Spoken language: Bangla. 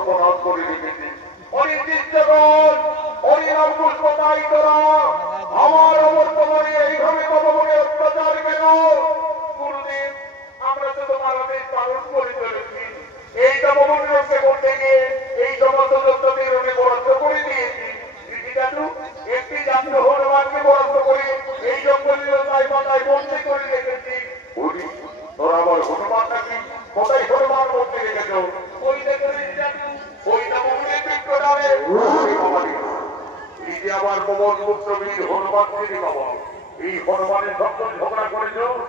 সর্বনাশ করে রেখেছে। অনির্দিষ্টগণ হরিনাম পুষ্প পাই তোরা আমার অবর্তমানে এইভাবে তপবনে অত্যাচার কেন? গুরুদেব, আমরা তো তোমার আদেশ পালন করে চলেছি। এই তপবন রক্ষে করতে গিয়ে এই সমস্ত লোকদের আমি বরাদ্দ করে দিয়েছি। একটি জাতীয় হনুমানকে বরাদ্দ করে এই জঙ্গলীয় তাই মাথায় বন্দি করে রেখেছি। তোরা আবার হনুমান নাকি কোথায় হনুমান বন্দি রেখেছ? ওই দেখুন ওই তপবনের বিক্রটারে এই যে আবার পবন পুত্র বীর হনুমান বাবা, এই হনুমানের সঙ্গে ঝগড়া করেছ।